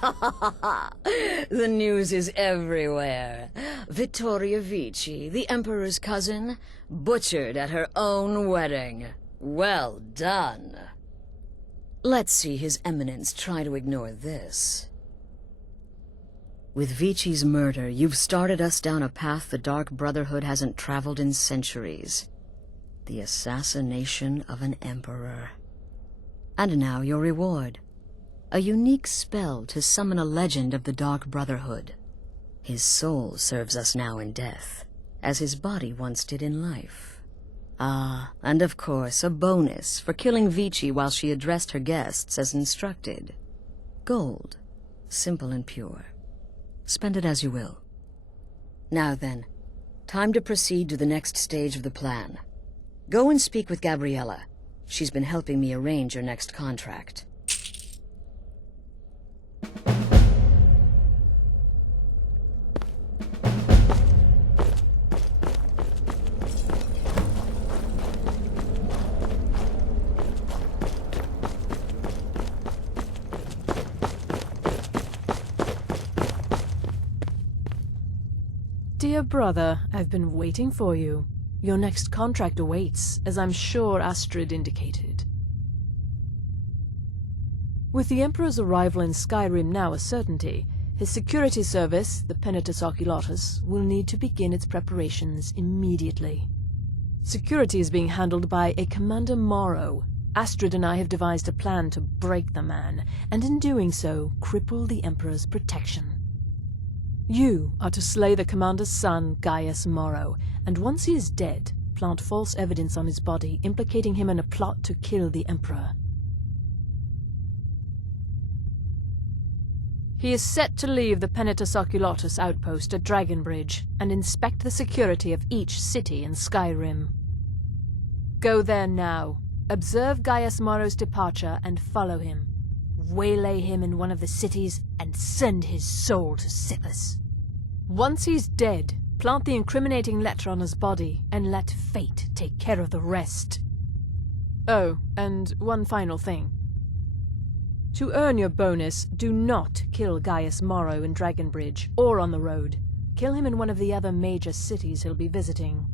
The news is everywhere. Vittoria Vici, the Emperor's cousin, butchered at her own wedding. Well done. Let's see His Eminence try to ignore this. With Vici's murder, you've started us down a path the Dark Brotherhood hasn't traveled in centuries. The assassination of an Emperor. And now your reward. A unique spell to summon a legend of the Dark Brotherhood. His soul serves us now in death, as his body once did in life. Ah, and of course, a bonus for killing Vici while she addressed her guests as instructed. Gold. Simple and pure. Spend it as you will. Now then, time to proceed to the next stage of the plan. Go and speak with Gabriella. She's been helping me arrange your next contract. Dear brother, I've been waiting for you. Your next contract awaits, as I'm sure Astrid indicated. With the Emperor's arrival in Skyrim now a certainty, his security service, the Penitus Oculatus, will need to begin its preparations immediately. Security is being handled by a Commander Morrow. Astrid and I have devised a plan to break the man, and in doing so, cripple the Emperor's protection. You are to slay the Commander's son, Gaius Morrow, and once he is dead, plant false evidence on his body, implicating him in a plot to kill the Emperor. He is set to leave the Penitus Oculatus outpost at Dragonbridge and inspect the security of each city in Skyrim. Go there now, observe Gaius Morrow's departure and follow him. Waylay him in one of the cities and send his soul to Sippus. Once he's dead, plant the incriminating letter on his body and let fate take care of the rest. Oh, and one final thing. To earn your bonus, do not kill Gaius Morrow in Dragonbridge or on the road. Kill him in one of the other major cities he'll be visiting.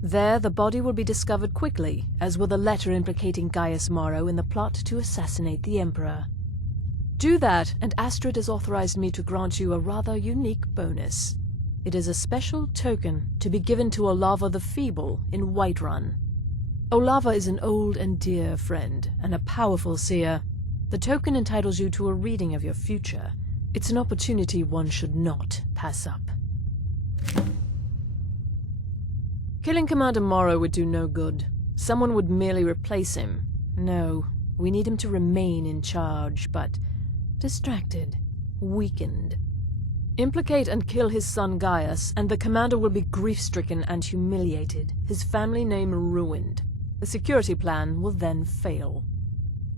There, the body will be discovered quickly, as will the letter implicating Gaius Morrow in the plot to assassinate the Emperor. Do that, and Astrid has authorized me to grant you a rather unique bonus. It is a special token to be given to Olava the Feeble in Whiterun. Olava is an old and dear friend, and a powerful seer. The token entitles you to a reading of your future. It's an opportunity one should not pass up. Killing Commander Morrow would do no good. Someone would merely replace him. No, we need him to remain in charge, but distracted, weakened. Implicate and kill his son Gaius, and the commander will be grief-stricken and humiliated, his family name ruined. The security plan will then fail.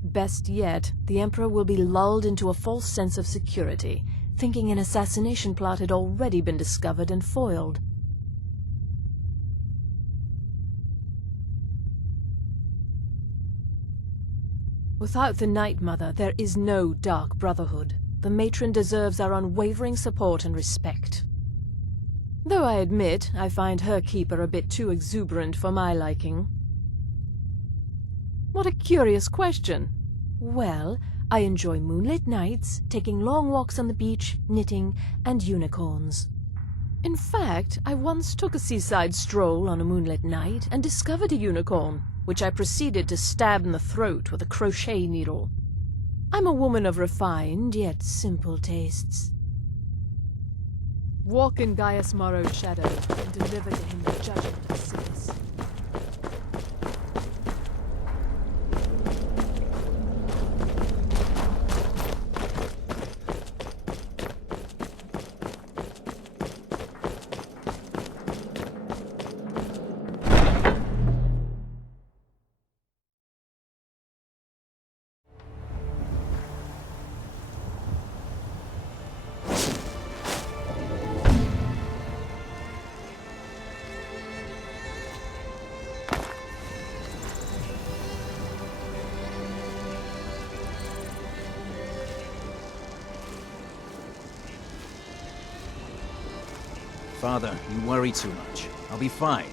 Best yet, the Emperor will be lulled into a false sense of security, thinking an assassination plot had already been discovered and foiled. Without the Night Mother, there is no Dark Brotherhood. The matron deserves our unwavering support and respect. Though I admit, I find her keeper a bit too exuberant for my liking. What a curious question. Well, I enjoy moonlit nights, taking long walks on the beach, knitting, and unicorns. In fact, I once took a seaside stroll on a moonlit night and discovered a unicorn, which I proceeded to stab in the throat with a crochet needle. I'm a woman of refined yet simple tastes. Walk in Gaius Morrow's shadow and deliver to him the judgment of Sippus. Father, you worry too much. I'll be fine.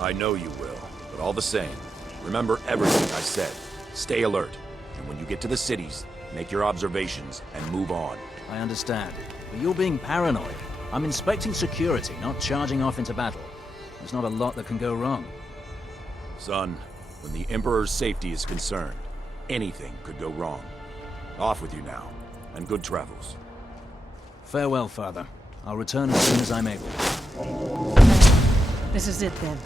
I know you will, but all the same, remember everything I said. Stay alert, and when you get to the cities, make your observations and move on. I understand. But you're being paranoid. I'm inspecting security, not charging off into battle. There's not a lot that can go wrong. Son, when the Emperor's safety is concerned, anything could go wrong. Off with you now, and good travels. Farewell, Father. I'll return as soon as I'm able. This is it then.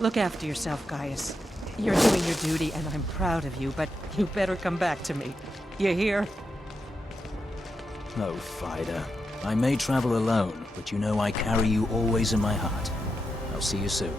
Look after yourself, Gaius. You're doing your duty, and I'm proud of you, but you better come back to me. You hear? Oh, Fida. I may travel alone, but you know I carry you always in my heart. I'll see you soon.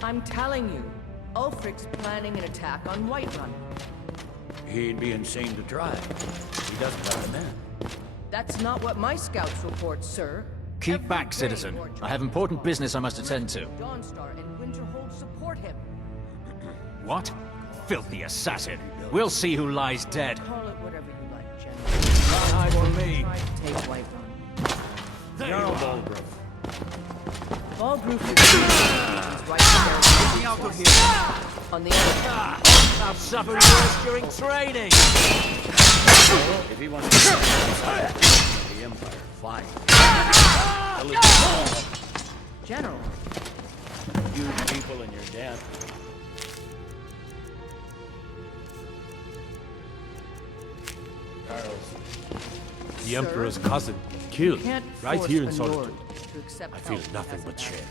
I'm telling you, Ulfric's planning an attack on Whiterun. He'd be insane to try. He doesn't have the men. That's not what my scouts report, sir. Keep Every back, day citizen. Lord I have important business I must attend to. Dawnstar and Winterhold support him. What? Filthy assassin. We'll see who lies dead. Call it whatever you like, General. Can't hide from me. Try to take Whiterun. General Baldriff. Baldriff is right there. Get me out of here. On the other hand, I've suffered worse during training. If he wants to get inside the Empire, fine. General, You people in your den. The Emperor's cousin, killed, can't right force here in a Solitude. Nord to accept I feel help nothing as but an shame.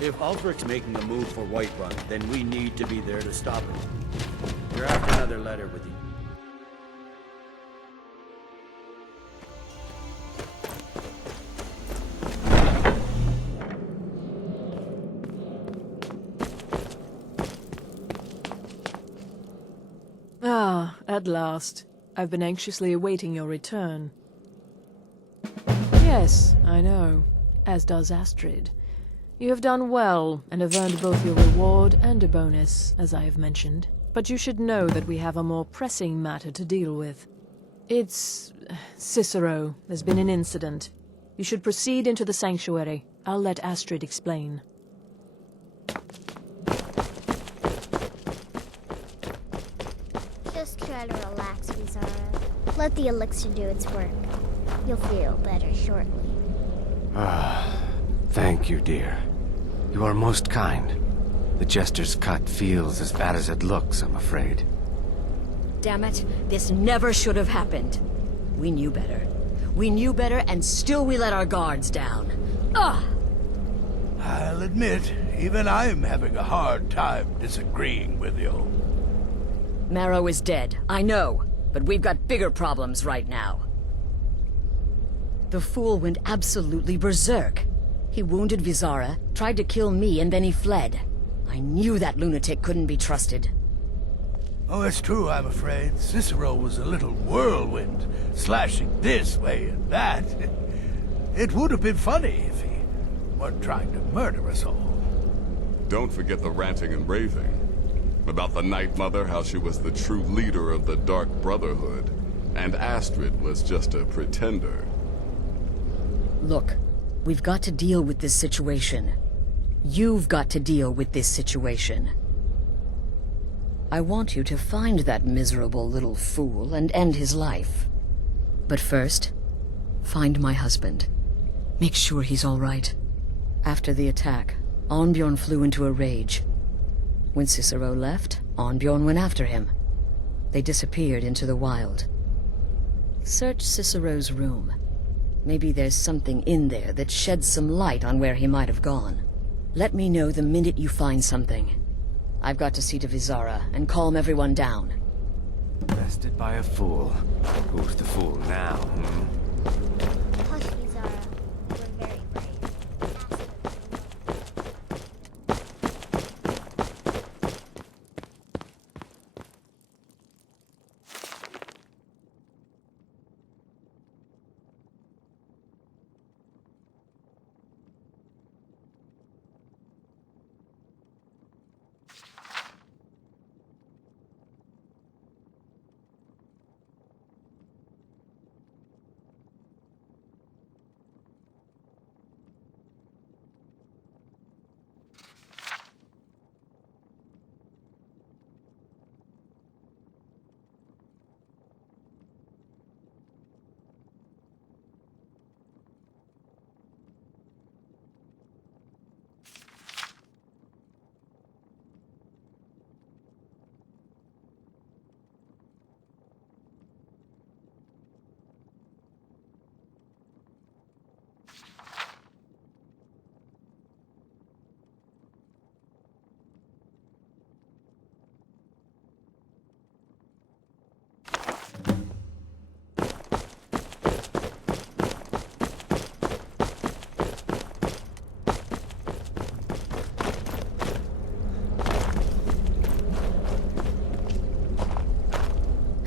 ally. If Ulfric's making a move for Whiterun, then we need to be there to stop it. You're after another letter with you. Ah, at last. I've been anxiously awaiting your return. Yes, I know. As does Astrid. You have done well, and have earned both your reward and a bonus, as I have mentioned. But you should know that we have a more pressing matter to deal with. It's... Cicero. There's been an incident. You should proceed into the sanctuary. I'll let Astrid explain. Just try to relax, Vizara. Let the elixir do its work. You'll feel better shortly. Thank you, dear. You are most kind. The Jester's cut feels as bad as it looks, I'm afraid. Damn it, this never should have happened. We knew better. We knew better, and still we let our guards down. Ugh! I'll admit, even I'm having a hard time disagreeing with you. Marrow is dead, I know, but we've got bigger problems right now. The fool went absolutely berserk. He wounded Vizara, tried to kill me, and then he fled. I knew that lunatic couldn't be trusted. Oh, it's true, I'm afraid. Cicero was a little whirlwind, slashing this way and that. It would have been funny if he weren't trying to murder us all. Don't forget the ranting and raving. About the Night Mother, how she was the true leader of the Dark Brotherhood, and Astrid was just a pretender. Look, we've got to deal with this situation. You've got to deal with this situation. I want you to find that miserable little fool and end his life. But first, find my husband. Make sure he's all right. After the attack, Arnbjorn flew into a rage. When Cicero left, Arnbjorn went after him. They disappeared into the wild. Search Cicero's room. Maybe there's something in there that sheds some light on where he might have gone. Let me know the minute you find something. I've got to see to Vizara and calm everyone down. Bested by a fool. Who's the fool now, Hush, Zara. We're very brave.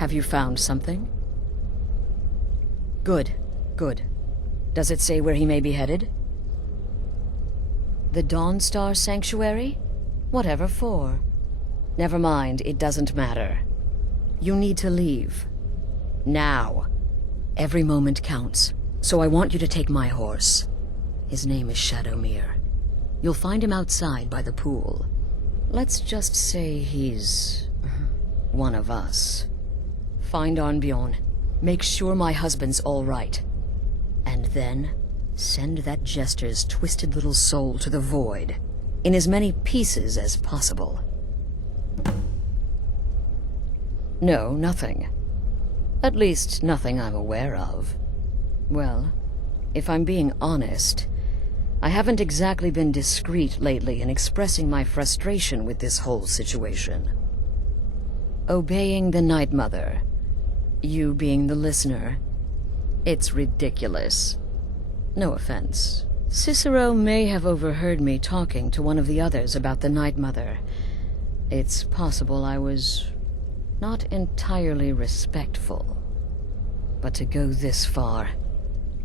Have you found something? Good, good. Does it say where he may be headed? The Dawnstar Sanctuary? Whatever for. Never mind, it doesn't matter. You need to leave. Now. Every moment counts, so I want you to take my horse. His name is Shadowmere. You'll find him outside by the pool. Let's just say he's one of us. Find Arnbjorn. Make sure my husband's all right. And then, send that jester's twisted little soul to the void, in as many pieces as possible. No, nothing. At least, nothing I'm aware of. Well, if I'm being honest, I haven't exactly been discreet lately in expressing my frustration with this whole situation. Obeying the Night Mother, you being the listener, it's ridiculous. No offense. Cicero may have overheard me talking to one of the others about the Night Mother. It's possible I was not entirely respectful. But to go this far,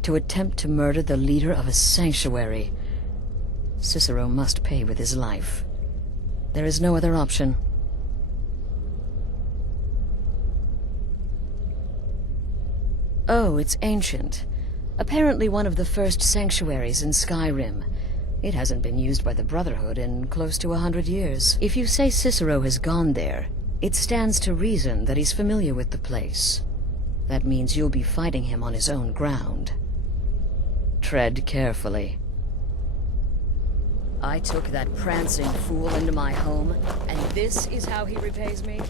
to attempt to murder the leader of a sanctuary, Cicero must pay with his life. There is no other option. Oh, it's ancient. Apparently one of the first sanctuaries in Skyrim. It hasn't been used by the Brotherhood in close to 100 years. If you say Cicero has gone there, it stands to reason that he's familiar with the place. That means you'll be fighting him on his own ground. Tread carefully. I took that prancing fool into my home, and this is how he repays me?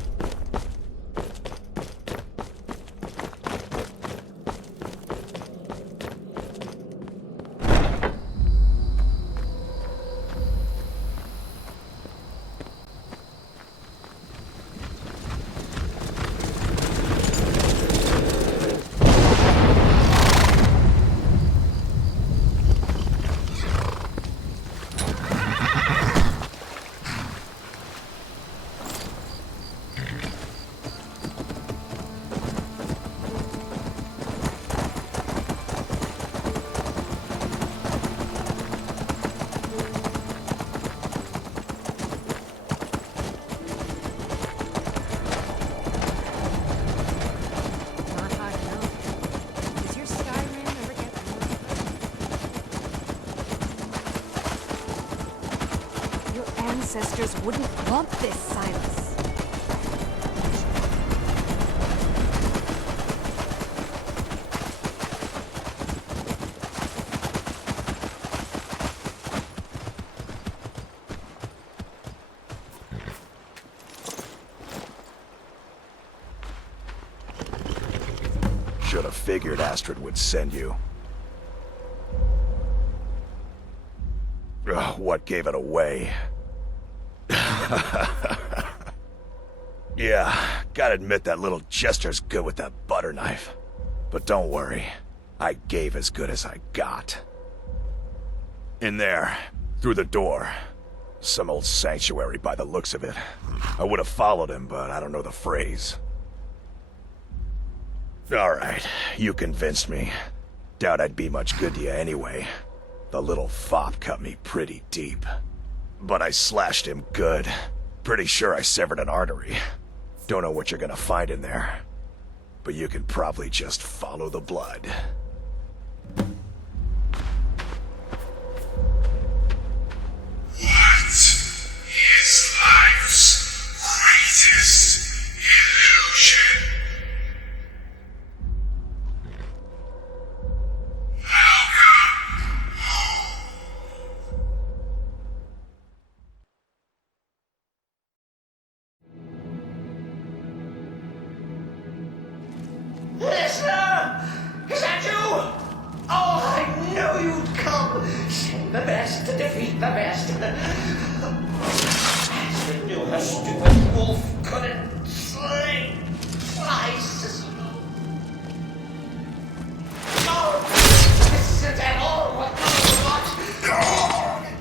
ancestors wouldn't want this, Silas. Should have figured Astrid would send you. Ugh, what gave it away? Yeah, gotta admit that little Jester's good with that butter knife. But don't worry, I gave as good as I got. In there, through the door. Some old sanctuary by the looks of it. I would have followed him, but I don't know the phrase. Alright, you convinced me. Doubt I'd be much good to you anyway. The little fop cut me pretty deep. But I slashed him good. Pretty sure I severed an artery. Don't know what you're gonna find in there. But you can probably just follow the blood. What is life's greatest illusion? Listener! Is that you? Oh, I knew you'd come! Send the best to defeat the best. Astrid knew her stupid wolf couldn't slay Cicero. Oh, this isn't at all what Mother wants.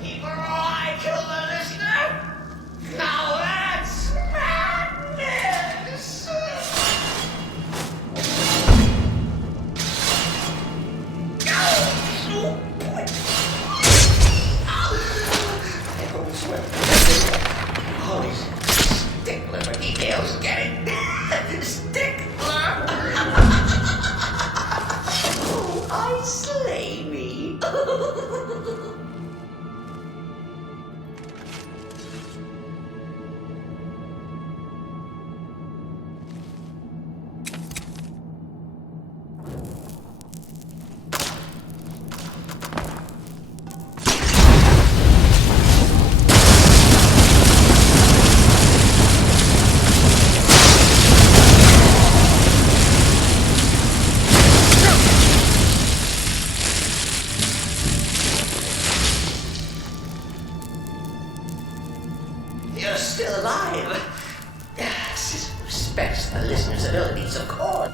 Keep her eye, kill the listener. Now that's madness! Always stickler for details, get it? Stickler! Oh, I slay me. You're still alive. Cicero respects the listener's abilities, of course.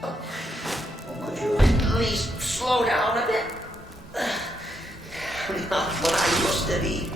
Could you at least slow down a bit? Not what I used to be.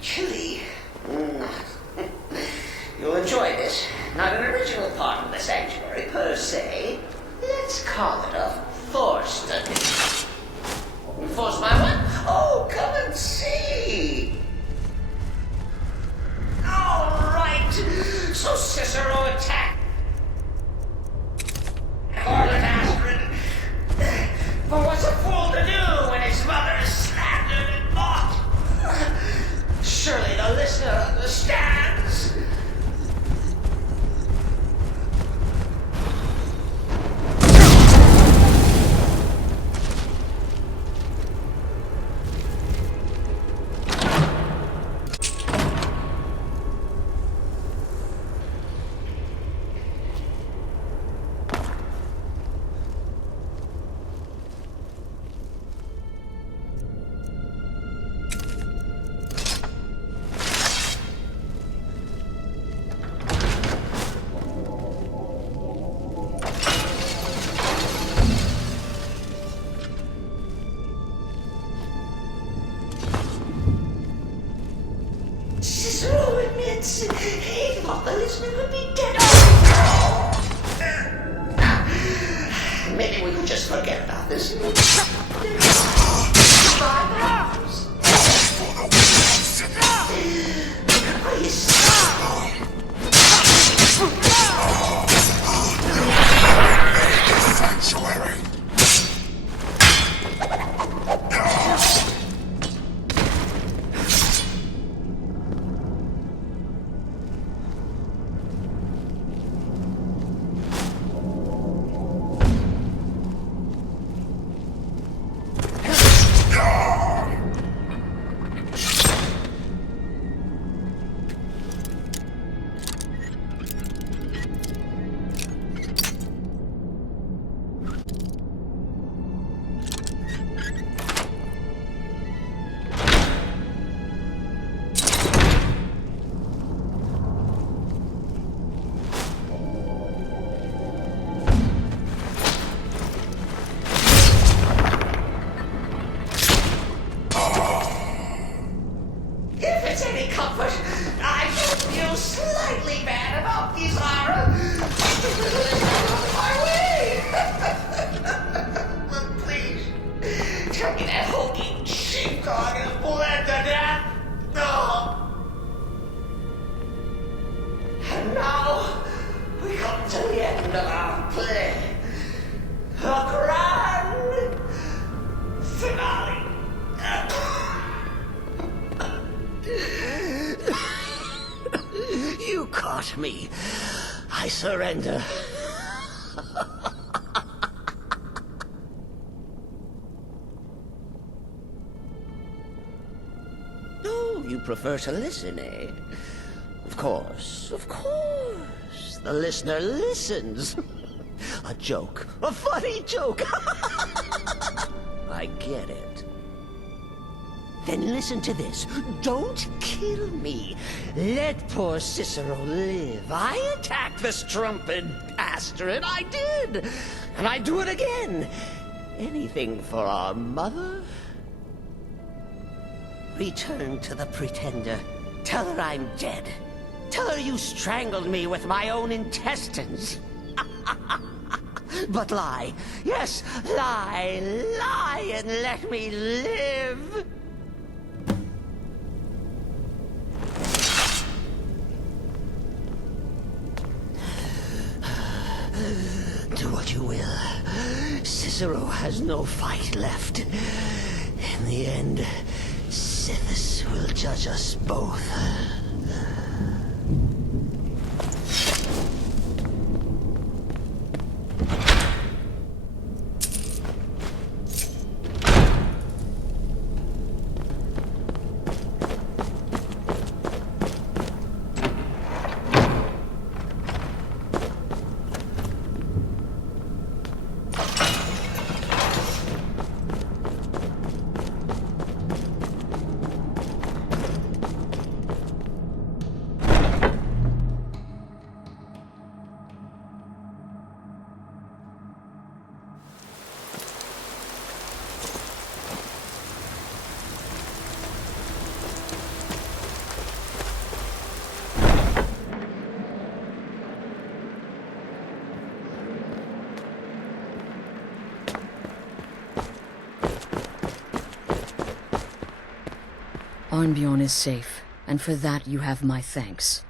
Chilly. You'll enjoy this. Not an original part of the sanctuary per se. Let's call it a forced addiction. Force my what? Oh, come and see. All right. So Cicero attacked Harlot Astrid. For what's a fool to do when his mother is slandered and mocked? Surely the listener understands. listener could be dead. Maybe we could just forget about this. Sanctuary. Me. I surrender. Oh, you prefer to listen, eh? Of course, of course. The listener listens. A joke. A funny joke. I get it. Then listen to this. Don't kill me. Let poor Cicero live. I attacked the strumpet bastard. I did. And I'd do it again. Anything for our mother? Return to the Pretender. Tell her I'm dead. Tell her you strangled me with my own intestines. But lie. Yes, lie. Lie and let me live. Do what you will. Cicero has no fight left. In the end, Sithis will judge us both. Arnbjorn is safe, and for that you have my thanks.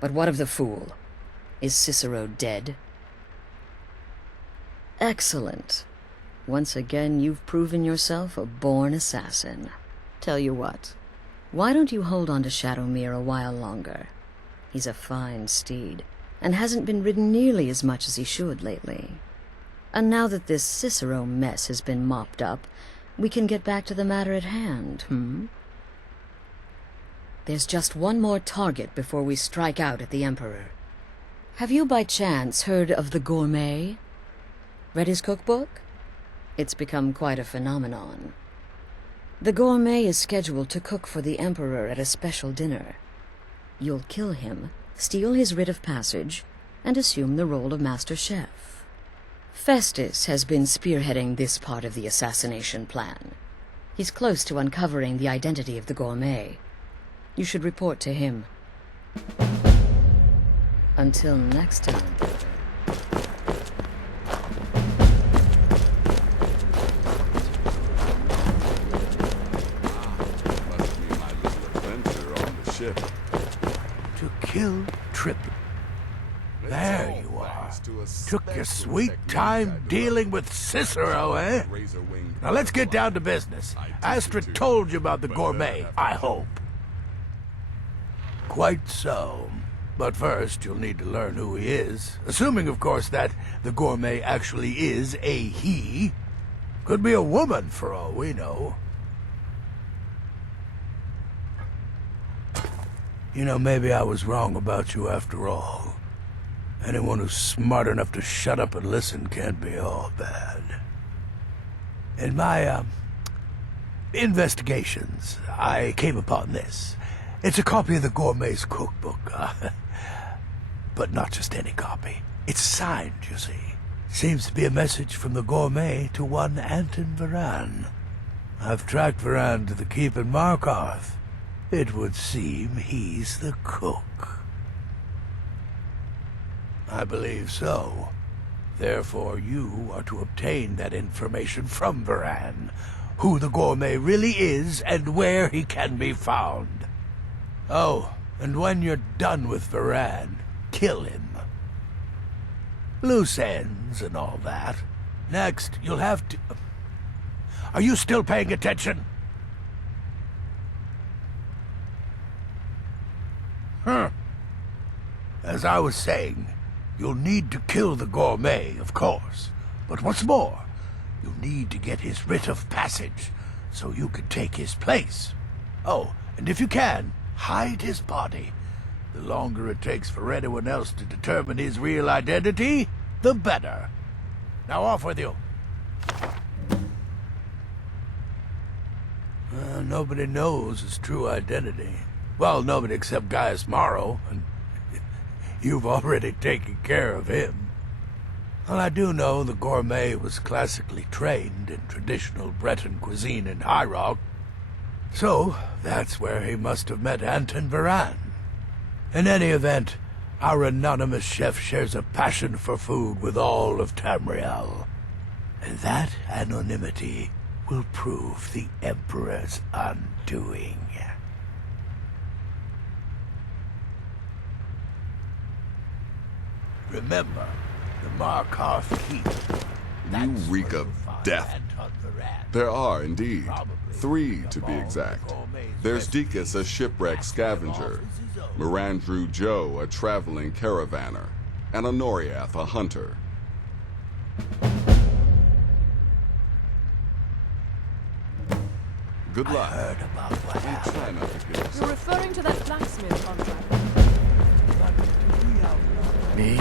But what of the fool? Is Cicero dead? Excellent. Once again, you've proven yourself a born assassin. Tell you what, why don't you hold on to Shadowmere a while longer? He's a fine steed, and hasn't been ridden nearly as much as he should lately. And now that this Cicero mess has been mopped up, we can get back to the matter at hand, There's just one more target before we strike out at the Emperor. Have you by chance heard of the Gourmet? Read his cookbook? It's become quite a phenomenon. The Gourmet is scheduled to cook for the Emperor at a special dinner. You'll kill him, steal his writ of passage, and assume the role of Master Chef. Festus has been spearheading this part of the assassination plan. He's close to uncovering the identity of the Gourmet. You should report to him. Until next time, brother. Must be my little adventure on the ship. To kill Triple. There you are. Took your sweet time dealing with Cicero, eh? Now let's get down to business. Astrid told you about the gourmet, I hope. Quite so. But first, you'll need to learn who he is. Assuming, of course, that the gourmet actually is a he. Could be a woman, for all we know. You know, maybe I was wrong about you after all. Anyone who's smart enough to shut up and listen can't be all bad. In my, investigations, I came upon this. It's a copy of the gourmet's cookbook, but not just any copy. It's signed, you see. Seems to be a message from the gourmet to one Anton Varan. I've tracked Varan to the keep in Markarth. It would seem he's the cook. I believe so. Therefore, you are to obtain that information from Varan, who the gourmet really is and where he can be found. Oh, and when you're done with Varan, kill him. Loose ends and all that. Next, you'll have to... Are you still paying attention? As I was saying, you'll need to kill the gourmet, of course. But what's more, you'll need to get his writ of passage, so you can take his place. Oh, and if you can, hide his body. The longer it takes for anyone else to determine his real identity, the better. Now off with you. Nobody knows his true identity. Well, nobody except Gaius Morrow, and you've already taken care of him. Well, I do know the gourmet was classically trained in traditional Breton cuisine in High Rock, so that's where he must have met Anton Varan. In any event, our anonymous chef shares a passion for food with all of Tamriel, and that anonymity will prove the Emperor's undoing. Remember, the Markarth Keep. You reek of death. There are, indeed. 3, to be exact. There's Deacus, a shipwreck scavenger. Mirandru Joe, a traveling caravaner. And Honoriath, a hunter. Good luck. I heard about what happened. Try not to kill us. You're referring to that blacksmith contract? Me?